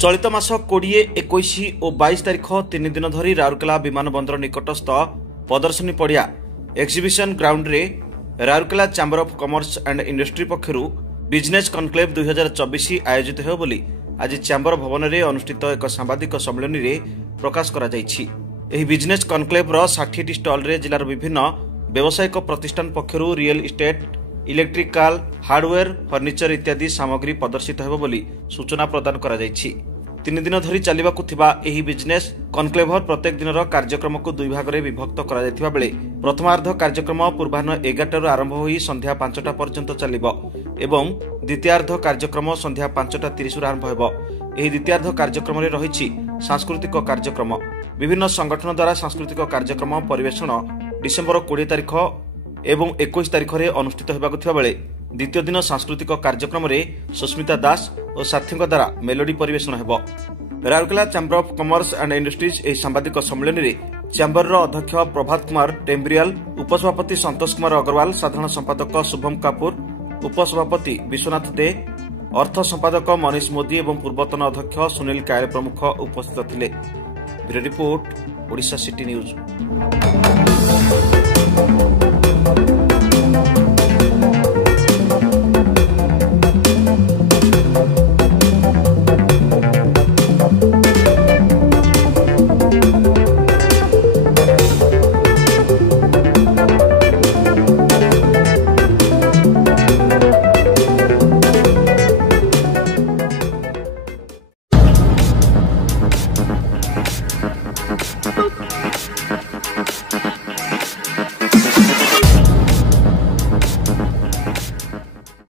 चलित मास 20, 21 और 22 तारिख 3 दिन धरी राउरकेला विमान बंदर निकटस्थ प्रदर्शनी पड़िया एक्जिबिशन ग्राउंड रे Rourkela chamber of commerce and industry पक्षरु बिजनेस कॉन्क्लेव 2024 आयोजित हो बोली आज चैंबर भवन में अनुष्ठित एक सांबादिक सम्मेलन रे प्रकाश करा जायछि। एही बिजनेस कॉन्क्लेव रो 60 स्टॉल रे जिलार विभिन्न व्यावसायिक प्रतिष्ठान पक्षरु real estate, electrical, hardware, furniture इत्यादि सामग्री प्रदर्शित हेबो बोली सूचना प्रदान करा जायछि। 3 दिन धरी चलिबाकु थिबा एही बिजनेस कॉन्क्लेव प्रत्येक दिनर कार्यक्रम को 2 भाग में विभक्त करा जायथिबा बेले प्रथमार्ध कार्यक्रम पूर्वाह्न 11 आरंभ होई संध्या 5टा पर्यंत चलिबो एवं द्वितीयार्ध कार्यक्रम संध्या 5:30 आरंभ हेबो। एही द्वितीयार्ध कार्यक्रम रे रहिछि सांस्कृतिक कार्यक्रम। विभिन्न संगठन द्वारा सांस्कृतिक कार्यक्रम परिवेषण डिसेंबर 20 तारिख एवं 21 तारिख रे अनुष्ठित हेबाकु थिबा बेले द्वितीय दिन सांस्कृतिक कार्यक्रम रे सुस्मिता दास और साथीଙ୍କ द्वारा मेलोडी परिवेषण हेबो। Rourkela chamber of commerce and industries एही सांबादिक सम्मेलन रे चैंबर रो अध्यक्ष प्रभात कुमार टेम्ब्रियल, उपसभापति संतोष कुमार अग्रवाल, साधारण संपादक शुभम कापुर, उपसभापति विश्वनाथ दे, अर्थ संपादक मनीष मोदी एवं पूर्वतन अध्यक्ष सुनील कायल प्रमुख उपस्थित थिले। Bureau report, Odisha city news.